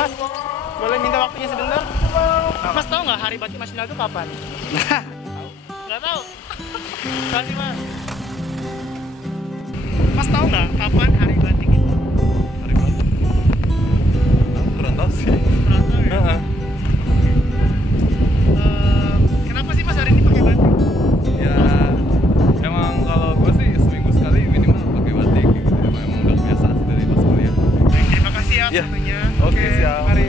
Mas, boleh minta waktunya sebentar? Mas tahu nggak Hari Batik Nasional itu kapan? Nggak tahu. Kasih Mas. Mas tahu nggak kapan Hari Batik itu? Hari Batik? Kurang tahu sih. Kurang tahu ya? Kenapa sih Mas hari ini pakai batik? Ya, emang kalau gue sih seminggu sekali minimal pakai batik gitu. Emang udah biasa sih dari pas kuliah. Baik, terima kasih ya Iya. waktunya. Oke, siap. Mari.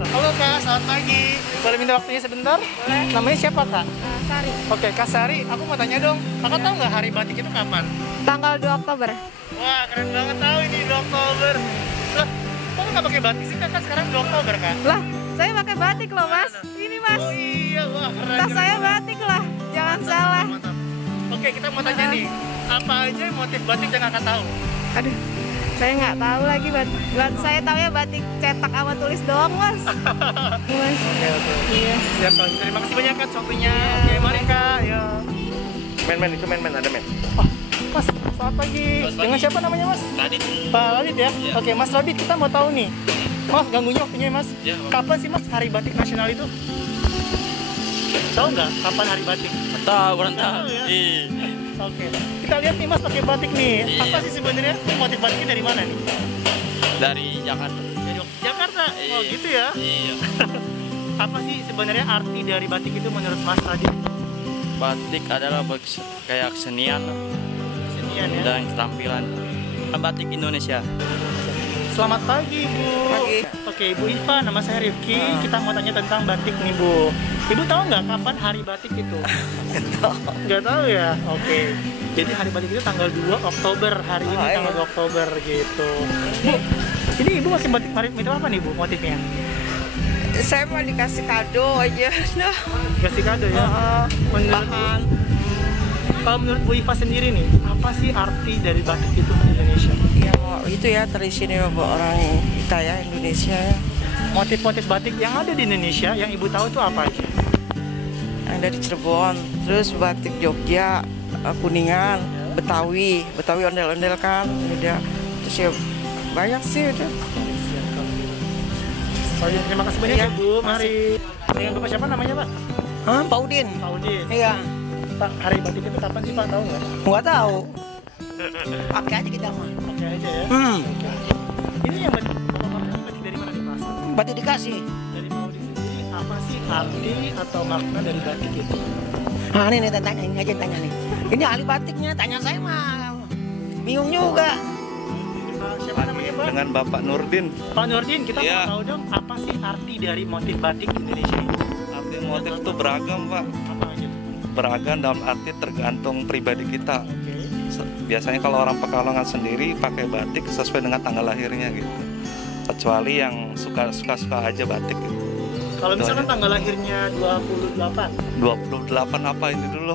Halo Kak, selamat pagi. Boleh minta waktunya sebentar? Boleh. Namanya siapa Kak? Sari. Oke, Kak Sari, aku mau tanya dong. Kakak tahu nggak Hari Batik itu kapan? Tanggal 2 Oktober. Wah, keren banget tahu ini 2 Oktober. Lah, kok nggak pakai batik sih Kakak sekarang 2 Oktober Kak? Lah, saya pakai batik loh, Mas. Ini, Mas. Oh iya, wah keren. Tas keren, saya keren. batik lah. Jangan Mantap, salah. mantap. Oke, kita mau tanya nih. Apa aja motif batik yang Kakak tahu? Aduh, saya nggak tahu lagi batik. Saya tahu ya batik cetak sama tulis doang, Mas. Mas. Oke. Iya. Siap, Kak. Terima kasih banyak Kak waktunya. Oke, mari Kak. Ya. Men, itu men, ada men. Oh, Mas, selamat pagi. Dengan siapa namanya Mas? Radit. Pak Radit ya? Iya. Oke, Mas Radit, kita mau tahu nih. Mas, ganggunya waktunya ya, Mas. Iya, Pak. Kapan sih Mas Hari Batik Nasional itu? Tahu nggak kapan Hari Batik? Tahu, kurang tahu. tahu. Iya. Oke, kita lihat nih Mas pakai batik nih. Iya. Apa sih sebenarnya motif batiknya dari mana nih? Dari Jakarta. Dari Jakarta. Oh Iya. gitu ya. Iya. Apa sih sebenarnya arti dari batik itu menurut Mas Radit? Batik adalah kayak kesenian Kesenian ya. dan keterampilan. Batik Indonesia. Selamat pagi Bu. Pagi. Oke, Bu Iva, nama saya Rifki. Kita mau tanya tentang batik nih Bu. Ibu tahu nggak kapan Hari Batik itu? Nggak tahu ya. Oke. Jadi Hari Batik itu tanggal 2 Oktober. Hari ini tanggal 2 Oktober gitu. Bu, ini Ibu masih batik itu apa nih Bu motifnya? Saya mau dikasih kado aja. Nah, Kasih kado ya. Menurut bahan. Kalau menurut Bu Iva sendiri nih, apa sih arti dari batik itu di Indonesia? Ya itu ya tradisinya orang kita ya Indonesia. Motif-motif batik yang ada di Indonesia yang Ibu tahu itu apa aja? Yang dari Cirebon, terus batik Jogja, Kuningan, Betawi ondel-ondel kan, udah terus ya banyak sih udah. Oh iya, terima kasih banyak Iya, ya Bu. Mari. Dengan Bapak siapa namanya Pak? Hah, Pak Udin? Pak Udin. Iya, Pak, Hari Batik itu kapan sih Pak, tahu nggak? nggak tahu. Pakai aja kita mah. Oke aja ya. Ini yang batik dari mana nih Mas? Batik dikasih. Dari Pak Udin sendiri, apa sih arti atau makna dari batik itu? Ah ini tanya ini aja tanya nih. Ini ahli batiknya, tanya saya mah. Bingung juga. Siapa namanya Pak? Dengan Bapak Nurdin. Pak Nurdin, kita Iya. mau tahu dong apa sih arti dari motif batik di Indonesia ini? Arti motif itu beragam, Pak. Apa aja tuh? Beragam dalam arti tergantung pribadi kita. Oke. Biasanya kalau orang Pekalongan sendiri pakai batik sesuai dengan tanggal lahirnya gitu. Kecuali yang suka aja batik gitu. Kalau Itu misalkan aja. tanggal lahirnya 28 28 apa ini dulu?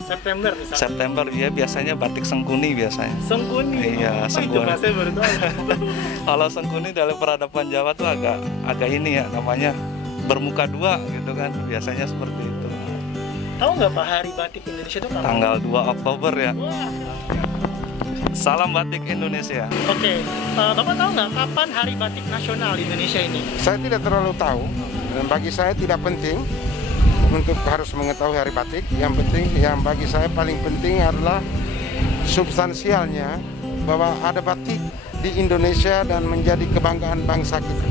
September misalkan. September ya biasanya batik Sengkuni biasanya. Sengkuni. Iya, Apa itu Sengkuni. Mas? Saya baru tahu. Kalau Sengkuni dari peradaban Jawa tuh agak ini ya namanya bermuka dua gitu kan. Biasanya seperti itu. Tahu nggak Pak Hari Batik Indonesia itu kapan? Tanggal 2 Oktober ya. Wah. Salam batik Indonesia. Oke, Bapak tahu nggak kapan Hari Batik Nasional di Indonesia ini? Saya tidak terlalu tahu, dan bagi saya tidak penting untuk harus mengetahui hari batik. Yang penting, yang bagi saya paling penting adalah substansialnya bahwa ada batik di Indonesia dan menjadi kebanggaan bangsa kita.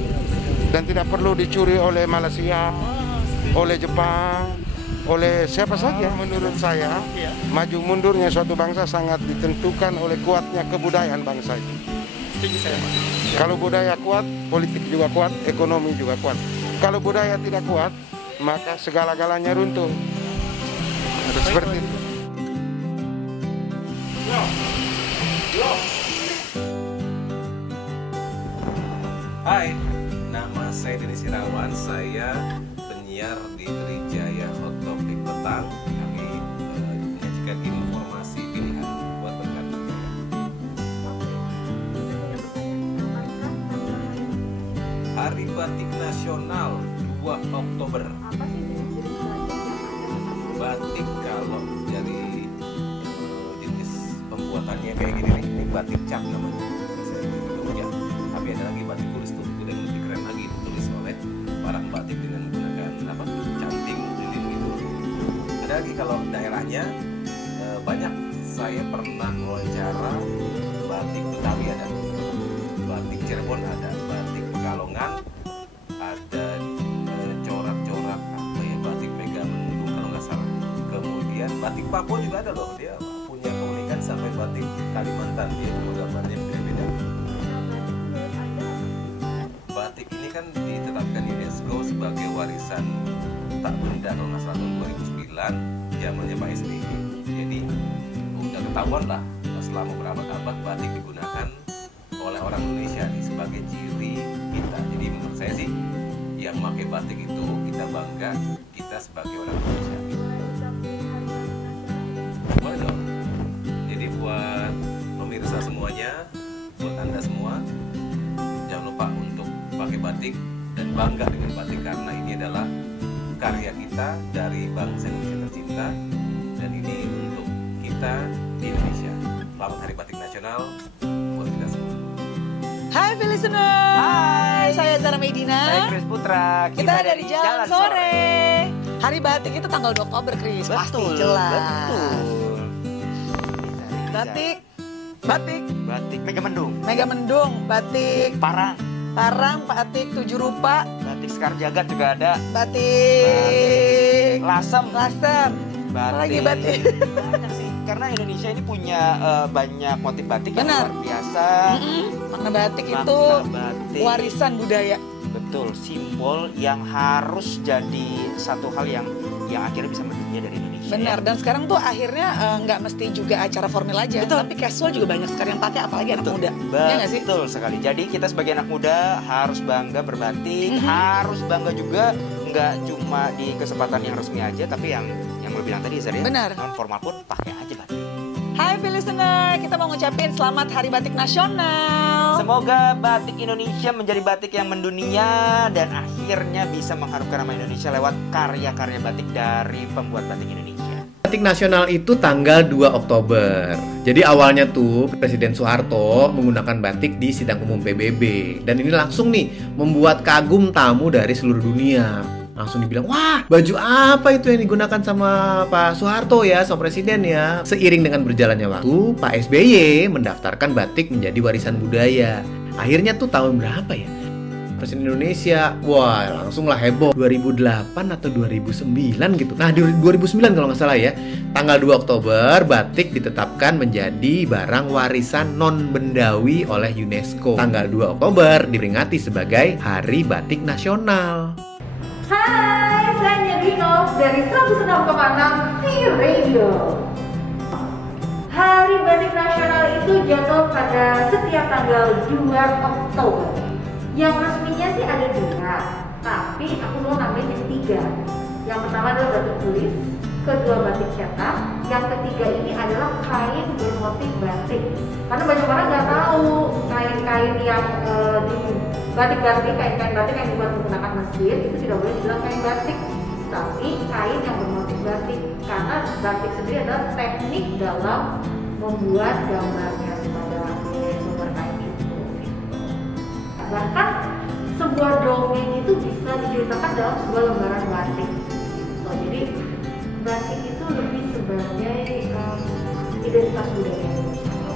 Dan tidak perlu dicuri oleh Malaysia, oleh Jepang, oleh siapa saja. Menurut saya, Iya. maju mundurnya suatu bangsa sangat ditentukan oleh kuatnya kebudayaan bangsa itu. Setuju saya Pak. Kalau budaya kuat, politik juga kuat, ekonomi juga kuat. Kalau budaya tidak kuat, maka segala-galanya runtuh. Seperti itu. Hai, nama saya Denny Sirawan. Saya penyiar di Trijaya Hot Topic Petang. Kami menyajikan informasi pilihan buat pendengar Trijaya. Hari Batik Nasional 2 Oktober. Batik kalau dari jenis pembuatannya kayak gini nih, ini batik cap namanya. Biasanya gitu ya. Tapi ada lagi batik beda lagi kalau daerahnya banyak. Saya pernah wawancara batik Betawi ada, batik Cirebon ada, batik Pekalongan ada, corak-corak apa ya, batik Megamendung kalau nggak salah. Kemudian batik Papua juga ada loh, dia punya keunikan sampai batik Kalimantan, dia gambarnya beda-beda. Batik ini kan ditetapkan UNESCO sebagai warisan tak benda kalau nggak salah tahun 2009, zamannya Pak SBY. Jadi udah ketahuan lah selama berabad-abad batik digunakan oleh orang Indonesia nih sebagai ciri kita. Jadi menurut saya sih yang pakai batik itu kita bangga, kita sebagai orang Indonesia. Boleh dong. Jadi buat pemirsa semuanya, buat Anda semua, jangan lupa untuk pakai batik dan bangga dengan batik karena ini adalah karya kita dari bangsa Indonesia tercinta, dan ini untuk kita di Indonesia. Selamat Hari Batik Nasional buat kita semua. Hai listener. Hai, saya Zara Medina. Saya Chris Putra. Kita dari Jalan Sore. Hari Batik itu tanggal 2 Oktober, Chris. Pasti jelas. Betul. Batik Megamendung. Megamendung, batik Parang, batik 7 rupa, batik Sekar Jagad juga ada. batik Lasem. Apa lagi batik? Banyak sih. Karena Indonesia ini punya banyak motif batik yang Benar. luar biasa. Makna batik itu batik. warisan budaya. Betul, simbol yang harus jadi satu hal yang akhirnya bisa mendunia dari Indonesia. Benar, ya. dan sekarang tuh akhirnya nggak mesti juga acara formal aja, Betul. tapi casual juga banyak sekali yang pakai, apalagi anak muda. Ya nggak sih? Betul sekali. Jadi kita sebagai anak muda harus bangga berbatik, harus bangga juga nggak cuma di kesempatan yang resmi aja, tapi yang lo bilang tadi Zara, Benar. non formal pun pakai aja batik. Hai listener, kita mau ngucapin selamat Hari Batik Nasional. Semoga batik Indonesia menjadi batik yang mendunia dan akhirnya bisa mengharumkan nama Indonesia lewat karya-karya batik dari pembuat batik Indonesia. Batik Nasional itu tanggal 2 Oktober. Jadi awalnya tuh Presiden Soeharto menggunakan batik di sidang umum PBB. Dan ini langsung nih membuat kagum tamu dari seluruh dunia. Langsung dibilang, wah baju apa itu yang digunakan sama Pak Soeharto ya, sama Presiden ya. Seiring dengan berjalannya waktu, Pak SBY mendaftarkan batik menjadi warisan budaya. Akhirnya tuh tahun berapa ya? Presiden Indonesia, wah langsung lah heboh. 2008 atau 2009 gitu. Nah di 2009 kalau nggak salah ya, tanggal 2 Oktober batik ditetapkan menjadi barang warisan non-bendawi oleh UNESCO. Tanggal 2 Oktober diperingati sebagai Hari Batik Nasional. Hai, saya Nyedino dari 106,6 T-Radio. Hari Batik Nasional itu jatuh pada setiap tanggal 2 Oktober. Yang resminya sih ada 2, tapi aku mau nambahin yang 3. Yang pertama adalah batik tulis, kedua batik cetak, yang ketiga ini adalah kain bermotif batik. Karena banyak orang nggak tahu kain-kain yang batik-batik, kain-kain batik yang dibuat menggunakan mesin itu tidak boleh dibilang kain batik, tapi kain yang bermotif batik. Karena batik sendiri adalah teknik dalam membuat gambarnya pada sumber kain itu. Bahkan sebuah dongeng itu bisa diceritakan dalam sebuah lembaran batik. Jadi batik itu lebih sebagai identitas budaya.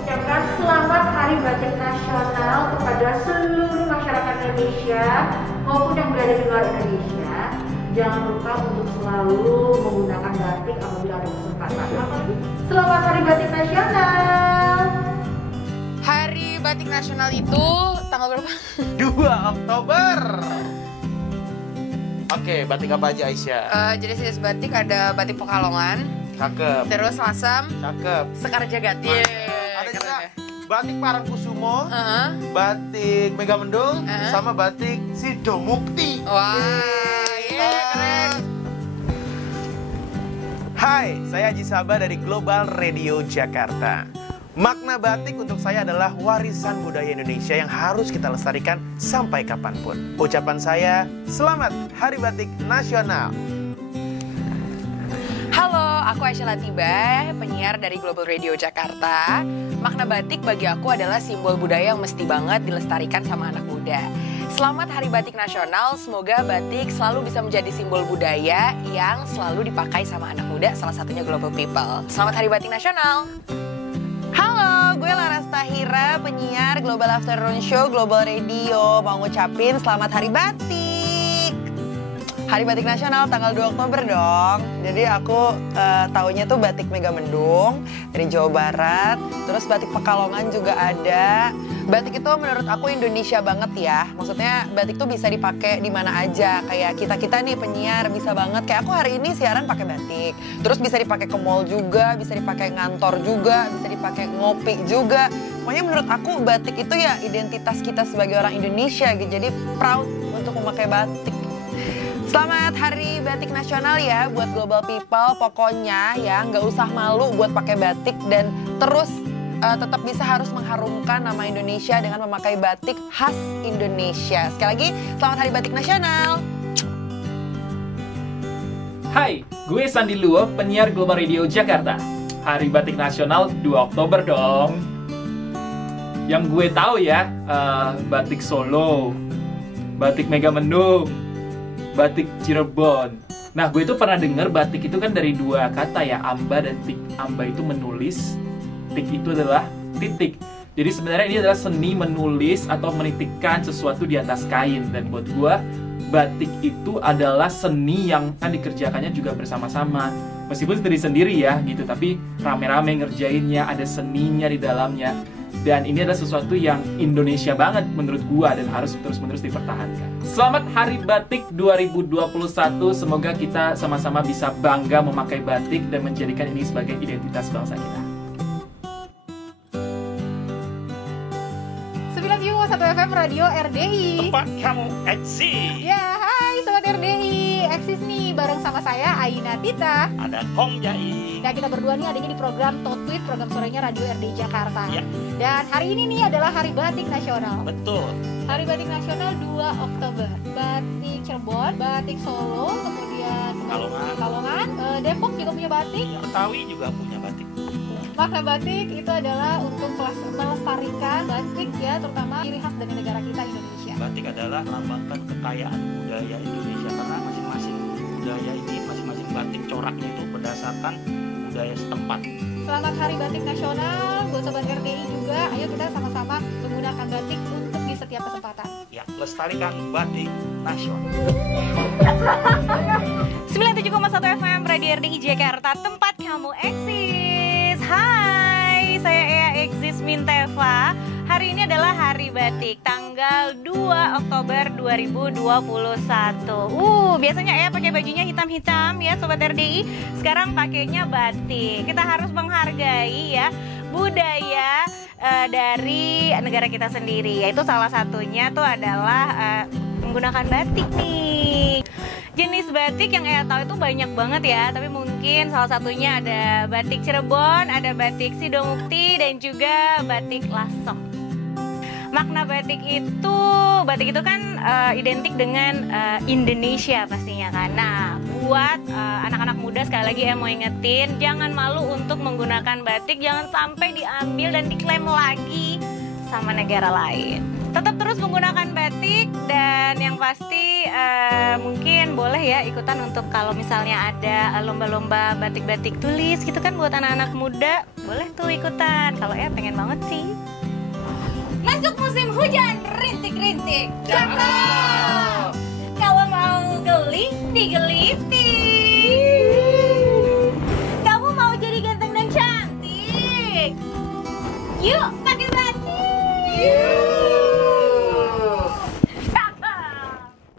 Ucapkan selamat Hari Batik Nasional kepada seluruh masyarakat Indonesia maupun yang berada di luar Indonesia. Jangan lupa untuk selalu menggunakan batik apabila ada kesempatan. Selamat Hari Batik Nasional. Hari Batik Nasional itu tanggal berapa? 2 Oktober. Oke, batik apa aja Aisyah? Jenis-jenis batik ada batik Pekalongan, Cakep. terus Lasem, Cakep. Sekar Jagad. Ada juga batik Parangkusumo, batik Megamendung, sama batik Sidomukti. Wah, keren. Hai, saya Haji Sabah dari Global Radio Jakarta. Makna batik untuk saya adalah warisan budaya Indonesia yang harus kita lestarikan sampai kapanpun. Ucapan saya, selamat Hari Batik Nasional. Halo, aku Aisyah Latibah, penyiar dari Global Radio Jakarta. Makna batik bagi aku adalah simbol budaya yang mesti banget dilestarikan sama anak muda. Selamat Hari Batik Nasional, semoga batik selalu bisa menjadi simbol budaya yang selalu dipakai sama anak muda, salah satunya Global People. Selamat Hari Batik Nasional. Halo, gue Laras Tahira, penyiar Global Afternoon Show Global Radio. Mau ngucapin selamat Hari Batik. Hari Batik Nasional tanggal 2 Oktober dong. Jadi aku taunya tuh batik Megamendung dari Jawa Barat. Terus batik Pekalongan juga ada. Batik itu menurut aku Indonesia banget ya. Maksudnya batik tuh bisa dipakai di mana aja. Kayak kita nih penyiar bisa banget. Kayak aku hari ini siaran pakai batik. Terus bisa dipakai ke mall juga, bisa dipakai ngantor juga, bisa dipakai ngopi juga. Pokoknya menurut aku batik itu ya identitas kita sebagai orang Indonesia gitu. Jadi proud untuk memakai batik. Selamat Hari Batik Nasional ya buat Global People. Pokoknya ya nggak usah malu buat pakai batik dan terus tetap bisa harus mengharumkan nama Indonesia dengan memakai batik khas Indonesia. Sekali lagi, selamat Hari Batik Nasional. Hai, gue Sandi Luo, penyiar Global Radio Jakarta. Hari Batik Nasional 2 Oktober dong. Yang gue tahu ya, batik Solo, batik Megamendung, batik Cirebon. Nah, gue itu pernah dengar batik itu kan dari dua kata ya, amba dan tik. Amba itu menulis, tik itu adalah titik. Jadi sebenarnya ini adalah seni menulis atau menitikkan sesuatu di atas kain. Dan buat gue, batik itu adalah seni yang kan dikerjakannya juga bersama-sama. Meskipun sendiri-sendiri ya gitu, tapi rame-rame ngerjainnya, ada seninya di dalamnya. Dan ini adalah sesuatu yang Indonesia banget menurut gua dan harus terus-menerus dipertahankan. Selamat Hari Batik 2021. Semoga kita sama-sama bisa bangga memakai batik dan menjadikan ini sebagai identitas bangsa kita. 97,1 FM Radio RDI. Tempat kamu eksis. Ya, hai Sobat RDI. Eksis nih bareng sama saya Aina Tita. Ada Kong Jai. Nah, kita berdua nih adanya di program Totweet, program sorenya Radio RDI Jakarta. Ya. Dan hari ini nih adalah Hari Batik Nasional. Betul. Hari Batik Nasional 2 Oktober. Batik Cirebon, batik Solo, kemudian Pekalongan, Depok juga punya batik. Betawi juga punya batik. Makna batik itu adalah untuk melestarikan batik ya, terutama ciri khas dari negara kita Indonesia. Batik adalah melambangkan kekayaan budaya Indonesia karena masing-masing budaya ini, masing-masing batik coraknya itu berdasarkan budaya setempat. Selamat Hari Batik Nasional buat Sobat RDI juga. Ayo kita sama-sama menggunakan batik untuk di setiap kesempatan. Ya, lestarikan batik nasional. 97,1 FM Radio RDI Jakarta, tempat kamu eksis. Hai, saya Ea Eksis Minteva. Hari ini adalah Hari Batik, tanggal 2 Oktober 2021. Biasanya Ea pakai bajunya hitam-hitam ya Sobat RDI. Sekarang pakainya batik. Kita harus menghargai ya budaya dari negara kita sendiri. Yaitu salah satunya tuh adalah menggunakan batik nih. Jenis batik yang Ea tahu itu banyak banget ya, tapi mungkin salah satunya ada batik Cirebon, ada batik Sidomukti, dan juga batik Lasem. Makna batik itu kan identik dengan Indonesia pastinya kan. Nah, buat anak-anak muda sekali lagi Ea mau ingetin, jangan malu untuk menggunakan batik, jangan sampai diambil dan diklaim lagi sama negara lain. Tetap terus menggunakan batik dan yang pasti mungkin boleh ya ikutan untuk kalau misalnya ada lomba-lomba batik-batik tulis gitu kan buat anak-anak muda, boleh tuh ikutan. Kalau ya pengen banget sih. Masuk musim hujan, rintik-rintik cakep. Kalau mau geli, digeliti. Kamu mau jadi ganteng dan cantik? Yuk